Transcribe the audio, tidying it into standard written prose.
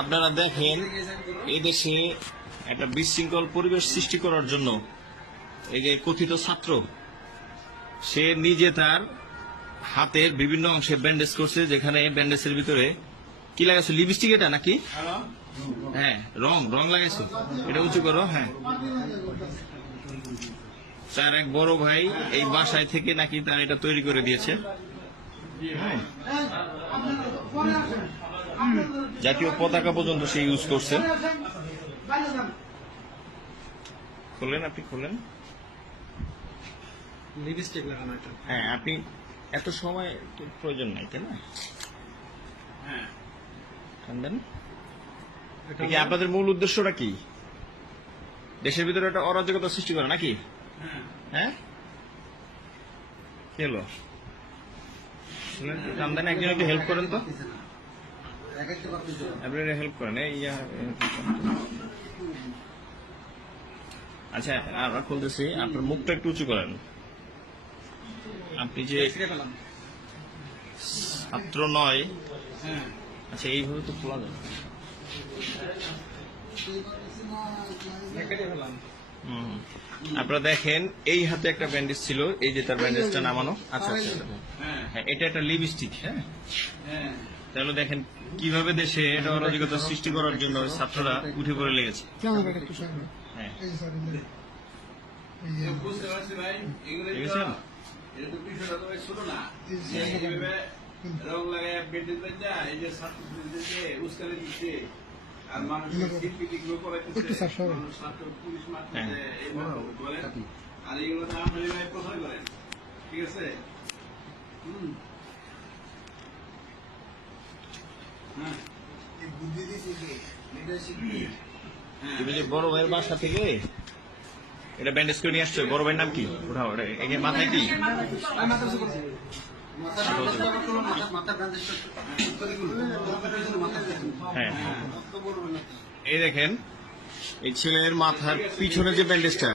আপনারা দেখেন এই দেশে একটা বিশৃঙ্খল পরিবেশ সৃষ্টি করার জন্য এই যে কথিত ছাত্র সে নিজে তার হাতের বিভিন্ন অংশে ব্যান্ডেজ করছে, যেখানে ব্যান্ডেজের ভিতরে কি লাগাইছো? লিপস্টিক এটা নাকি? হ্যাঁ, রং রং লাগাইছো। এটা উঁচু করো। হ্যাঁ, তার এক বড় ভাই এই বাসায় থেকে নাকি তার এটা তৈরি করে দিয়েছে। হ্যাঁ, জাতীয় পতাকা পর্যন্ত সে ইউজ করছে। খোলেন, আপনি খোলেন। লিপস্টিক লাগানো এটা। হ্যাঁ, আপনি এত সময় তো প্রয়োজন নাই, তাই না? হ্যাঁ, টানবেন। আপনাদের মূল উদ্দেশ্যটা কি? দেশের ভিতরে একটা অরাজকতা সৃষ্টি করা নাকি? হ্যাঁ, কি হলো? টানবেন, একজন একটু হেল্প করেন তো, আপনি হেল্প করেন। আচ্ছা, আমরা খুলতেছি। আপনার মুখটা একটু উঁচু করেন। আপনি যে ছাত্র নয়, আচ্ছা এইভাবে তো খোলা যায়। আপনারা দেখেন এই হাতে একটা ব্যান্ডেজ ছিল, এই যে তার ব্যান্ডেজটা নামানো। আচ্ছা আচ্ছা, হ্যাঁ, এটা একটা লিপস্টিক। হ্যাঁ, তাহলে দেখেন কিভাবে দেশে এটা অরাজকতা সৃষ্টি করার জন্য ছাত্ররা উঠে পড়ে লেগেছে। হ্যাঁ, বুঝতে পারছি ভাই, এগুলো এটা তো বিষয়টা তো ছোট না। রং লাগায় বেঁধে দেয়, এই যে ছাত্রছাত্রীদেরকে উস্কানি দিচ্ছে আর মানুষের সিপিটিগুলো করাইতেছে, মানুষ ছাত্র পুলিশ মারতেছে, এইভাবে বলেন। আর এগুলো তো আপনার ভাই প্রচার করেন, ঠিক আছে? হ্যাঁ, বুদ্ধি দিচ্ছে কি লিডারশিপ। তুমি যে বড় ভাইয়ের বাসা থেকে এটা ব্যান্ডেজ করে নিয়ে আসছো, বড় ভাইয়ের নাম কি? ওঠাও, মাথায় কি? হ্যাঁ, এই দেখেন এই ছেলের মাথার পিছনে যে ব্যান্ডেজটা